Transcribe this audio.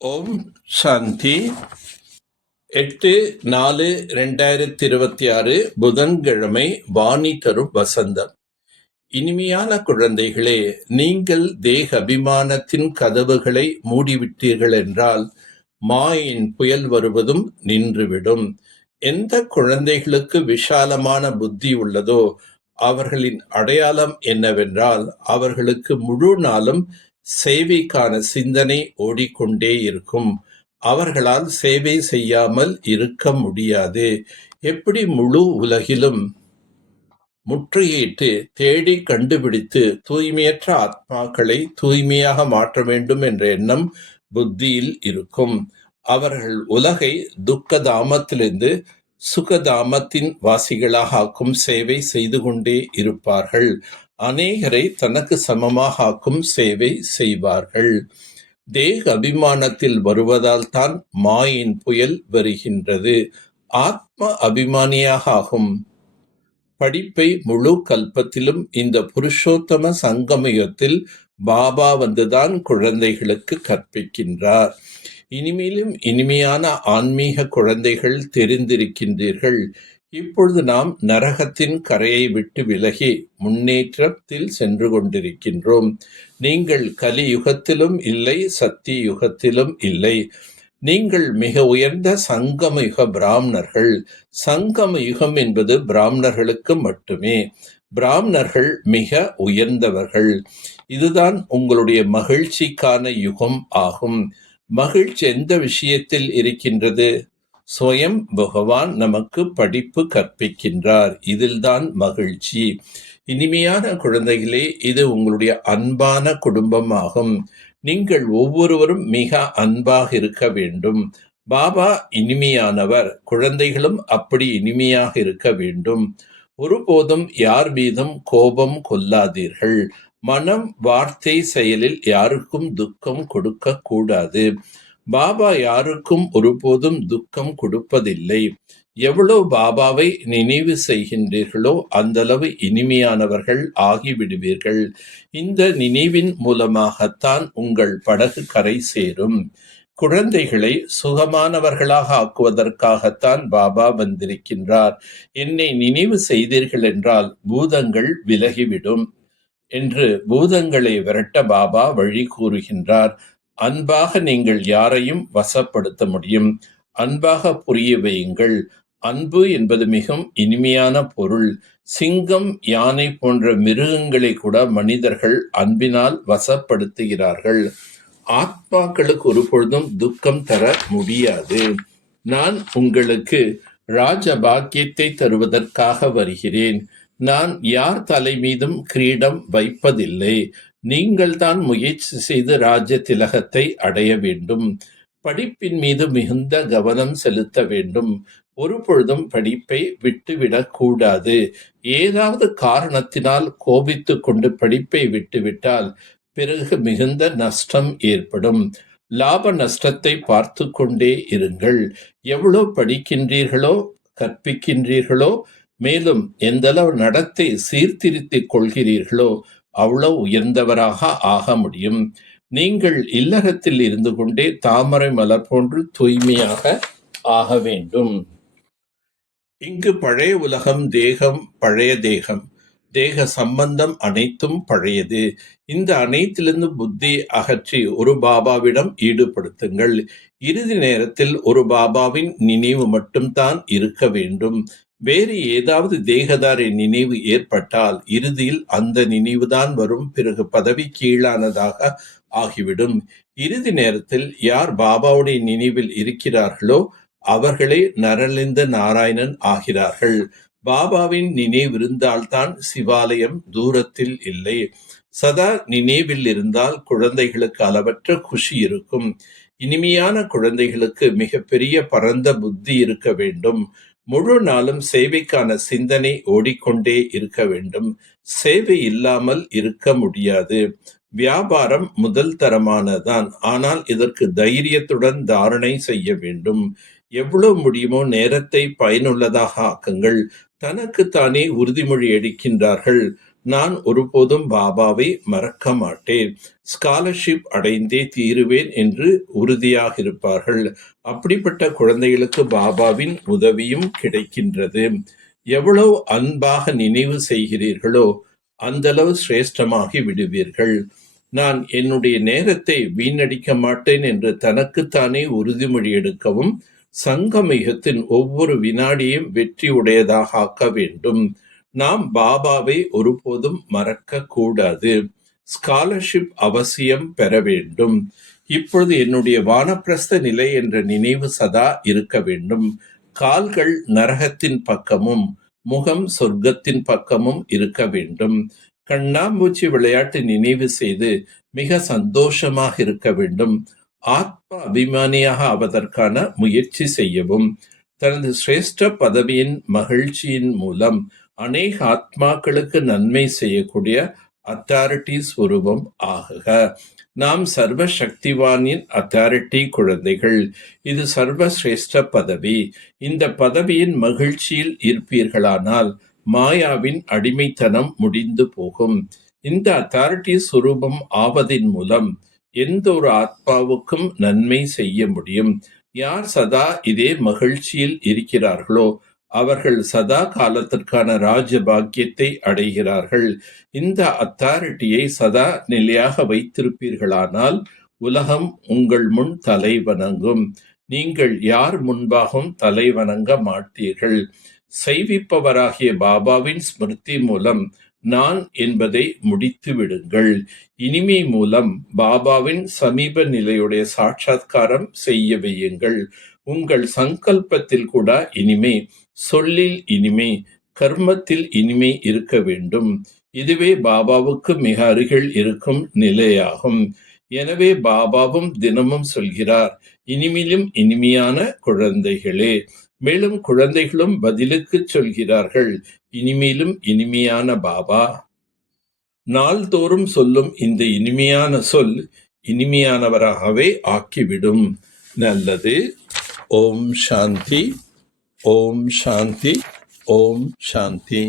ஓம் சாந்தி. 8/4/2026 புதன்கிழமை. வாணி தரும் வசந்தம். இனிமையான குழந்தைகளே, நீங்கள் தேக அபிமானத்தின் கதவுகளை மூடிவிட்டீர்கள் என்றால் மாயின் புயல் வருவதும் நின்றுவிடும். எந்த குழந்தைகளுக்கு விஷாலமான புத்தி உள்ளதோ அவர்களின் அடையாளம் என்னவென்றால் அவர்களுக்கு முழு நாளும் சேவைக்கான சிந்தனை ஓடிக்கொண்டே இருக்கும். அவர்களால் சேவை செய்யாமல் இருக்க முடியாது. எப்படி முழு உலகிலும் முற்றுகையிட்டு தேடி கண்டுபிடித்து தூய்மையற்ற ஆத்மாக்களை தூய்மையாக மாற்ற வேண்டும் என்ற எண்ணம் புத்தியில் இருக்கும். அவர்கள் உலகை துக்கதாமத்திலிருந்து சுகதாமத்தின் வாசிகளாக ஆக்கும் சேவை செய்து கொண்டே இருப்பார்கள். அநேகரை தனக்கு சமமாக ஆக்கும் சேவை செய்வார்கள். தேக அபிமானத்தில் வருவதால் தான் மாயின் புயல் வருகின்றது. ஆத்ம அபிமானியாக ஆகும் படிப்பை முழு கல்பத்திலும் இந்த புருஷோத்தம சங்கமயத்தில் பாபா வந்துதான் குழந்தைகளுக்கு கற்பிக்கின்றார். இனிமேலும் இனிமையான ஆன்மீக குழந்தைகள் தெரிந்திருக்கின்றீர்கள். இப்பொழுது நாம் நரகத்தின் கரையை விட்டு விலகி முன்னேற்றத்தில் சென்று கொண்டிருக்கின்றோம். நீங்கள் கலியுகத்திலும் இல்லை, சத்திய யுகத்திலும் இல்லை. நீங்கள் மிக உயர்ந்த சங்கம யுக பிராமணர்கள். சங்கம யுகம் என்பது பிராமணர்களுக்கு மட்டுமே. பிராமணர்கள் மிக உயர்ந்தவர்கள். இதுதான் உங்களுடைய மகிழ்ச்சிக்கான யுகம் ஆகும். மகிழ்ச்சி எந்த விஷயத்தில் இருக்கின்றது? ஸ்வயம் பகவான் நமக்கு படிப்பு கற்பிக்கின்றார். இதில்தான் மகிழ்ச்சி. இனிமையான குழந்தைகளே, இது உங்களுடைய அன்பான குடும்பமாகும். நீங்கள் ஒவ்வொருவரும் மிக அன்பாக இருக்க வேண்டும். பாபா இனிமையானவர், குழந்தைகளும் அப்படி இனிமையாக இருக்க வேண்டும். ஒருபோதும் யார் மீதும் கோபம் கொள்ளாதீர்கள். மனம், வார்த்தை, செயலில் யாருக்கும் துக்கம் கொடுக்க கூடாது. பாபா யாருக்கும் ஒருபோதும் துக்கம் கொடுப்பதில்லை. எவ்வளவு பாபாவை நினைவு செய்கின்றீர்களோ அந்த அளவு இனிமையானவர்கள் ஆகிவிடுவீர்கள். இந்த நினைவின் மூலமாகத்தான் உங்கள் படகு கரை சேரும். குழந்தைகளை சுகமானவர்களாக ஆக்குவதற்காகத்தான் பாபா வந்திருக்கின்றார். என்னை நினைவு செய்தீர்கள் என்றால் பூதங்கள் விலகிவிடும் என்று பூதங்களை விரட்ட பாபா வழி கூறுகின்றார். அன்பாக நீங்கள் யாரையும் வசப்படுத்த முடியும். அன்பாக புரிய வையுங்கள். அன்பு என்பது மிகவும் இனிமையான பொருள். சிங்கம், யானை போன்ற மிருகங்களை கூட மனிதர்கள் அன்பினால் வசப்படுத்துகிறார்கள். ஆத்மாக்களுக்கு ஒருபொழுதும் துக்கம் தர முடியாது. நான் உங்களுக்கு ராஜபாக்கியத்தை தருவதற்காக வருகிறேன். நான் யார் தலை மீதும் கிரீடம் வைப்பதில்லை. நீங்கள் தான் முயற்சி செய்து ராஜ்ய திலகத்தை அடைய வேண்டும். படிப்பின் மீது மிகுந்த கவனம் செலுத்த வேண்டும். ஒரு பொழுதும் படிப்பை விட்டுவிடக் கூடாது. ஏதாவது காரணத்தினால் கோபித்து கொண்டு படிப்பை விட்டுவிட்டால் பிறகு மிகுந்த நஷ்டம் ஏற்படும். லாப நஷ்டத்தை பார்த்து கொண்டே இருங்கள். எவ்வளவு படிக்கின்றீர்களோ, கற்பிக்கின்றீர்களோ, மேலும் எந்தளவு நடத்தை சீர்திருத்திக் கொள்கிறீர்களோ அவ்வளவு உயர்ந்தவராக ஆக முடியும். நீங்கள் இல்லறத்தில் இருந்து கொண்டே தாமரை மலர் போன்று தூய்மையாக ஆக வேண்டும். இங்கு பழைய உலகம், தேகம், பழைய தேகம், தேக சம்பந்தம் அனைத்தும் பழையது. இந்த அனைத்திலிருந்து புத்தி அகற்றி ஒரு பாபாவிடம் ஈடுபடுத்துங்கள். இறுதி நேரத்தில் ஒரு பாபாவின் நினைவு மட்டும்தான் இருக்க வேண்டும். வேறு ஏதாவது தேகதாரி நினைவு ஏற்பட்டால் இறுதியில் அந்த நினைவுதான் வரும். பிறகு பதவி கீழானதாக ஆகிவிடும். இறுதி நேரத்தில் யார் பாபாவுடைய நினைவில் இருக்கிறார்களோ அவர்களே நரளிந்த நாராயணன் ஆகிறார்கள். பாபாவின் நினைவிருந்தால்தான் சிவாலயம் தூரத்தில் இல்லை. சதா நினைவில் இருந்தால் குழந்தைகளுக்கு அளவற்ற குஷி இருக்கும். இனிமையான குழந்தைகளுக்கு மிக பெரிய பரந்த புத்தி இருக்க வேண்டும். முழு நாளும் சேவைக்கான சிந்தனை ஓடிக்கொண்டே இருக்க வேண்டும். சேவை இல்லாமல் இருக்க முடியாது. வியாபாரம் முதல் தரமானதான். ஆனால் இதற்கு தைரியத்துடன் தாரணை செய்ய வேண்டும். எவ்வளவு முடியுமோ நேரத்தை பயனுள்ளதாக ஆக்குங்கள். தனக்குத்தானே உறுதிமொழி எடுக்கின்றார்கள். நான் ஒருபோதும் பாபாவை மறக்க மாட்டேன், ஸ்காலர்ஷிப் அடைந்தே தீருவேன் என்று உறுதியாக இருப்பார்கள். அப்படிப்பட்ட குழந்தைகளுக்கு பாபாவின் உதவியும் கிடைக்கின்றது. எவ்வளவு அன்பாக நினைவு செய்கிறீர்களோ அந்தளவு சிரேஷ்டமாகி விடுவீர்கள். நான் என்னுடைய நேரத்தை வீணடிக்க மாட்டேன் என்று தனக்குத்தானே உறுதிமொழி எடுக்கவும், சங்கமிகத்தின் ஒவ்வொரு வினாடியும் வெற்றி உடையதாக ஆக்க வேண்டும். நாம் பாபாவை ஒருபோதும் மறக்க கூடாது. ஸ்காலர்ஷிப் அவசியம் பெற வேண்டும். இப்பொழுது என்னுடைய வானப்பிரஸ்த நிலை என்ற நினைவு சதா இருக்க வேண்டும். கால்கள் நரகத்தின் பக்கமும் முகம் சொர்க்கத்தின் பக்கமும் இருக்க வேண்டும். கண்ணாம்பூச்சி விளையாட்டு நினைவு செய்து மிக சந்தோஷமாக இருக்க வேண்டும். ஆத்ம அபிமானியாக ஆவதற்கான முயற்சி செய்யவும். தனது சிரேஷ்ட பதவியின் மகிழ்ச்சியின் மூலம் அநேக ஆத்மாக்களுக்கு நன்மை செய்யக்கூடிய அத்தாரிட்டி ஸ்வரூபம் ஆகுக. நாம் சர்வ சக்திவானின் அத்தாரிட்டி குழந்தைகள். இது சர்வ சிரேஷ்ட பதவி. இந்த பதவியின் மகிழ்ச்சியில் இருப்பீர்களானால் மாயாவின் அடிமைத்தனம் முடிந்து போகும். இந்த அத்தாரிட்டி சுரூபம் ஆவதின் மூலம் எந்த ஒரு ஆத்மாவுக்கும் நன்மை செய்ய முடியும். யார் சதா இதே மகிழ்ச்சியில் இருக்கிறார்களோ அவர்கள் சதா காலத்திற்கான ராஜபாக்கியத்தை அடைகிறார்கள். இந்த அத்தாரிட்டியை சதா நிலையாக வைத்திருப்பீர்களானால் உலகம் உங்கள் முன் தலை வணங்கும். நீங்கள் யார் முன்பாகவும் தலை வணங்க மாட்டீர்கள். செய்விப்பவராகிய பாபாவின் ஸ்மிருதி மூலம் நான் என்பதை முடித்து விடுங்கள். இனிமை மூலம் பாபாவின் சமீப நிலையுடைய சாட்சாத்காரம் செய்ய வையுங்கள். உங்கள் சங்கல்பத்தில் கூட இனிமை, சொல்லில் இனிமை, கர்மத்தில் இனிமை இருக்க வேண்டும். இதுவே பாபாவுக்கு மிக அருகில் இருக்கும் நிலையாகும். எனவே பாபாவும் தினமும் சொல்கிறார், இனிமையிலும் இனிமையான குழந்தைகளே. மேலும் குழந்தைகளும் பதிலுக்கு சொல்கிறார்கள், இனிமேலும் இனிமையான பாபா. நாள்தோறும் சொல்லும் இந்த இனிமையான சொல் இனிமையானவராகவே ஆக்கிவிடும். நல்லது. ஓம் சாந்தி, ஓம் சாந்தி, ஓம் சாந்தி.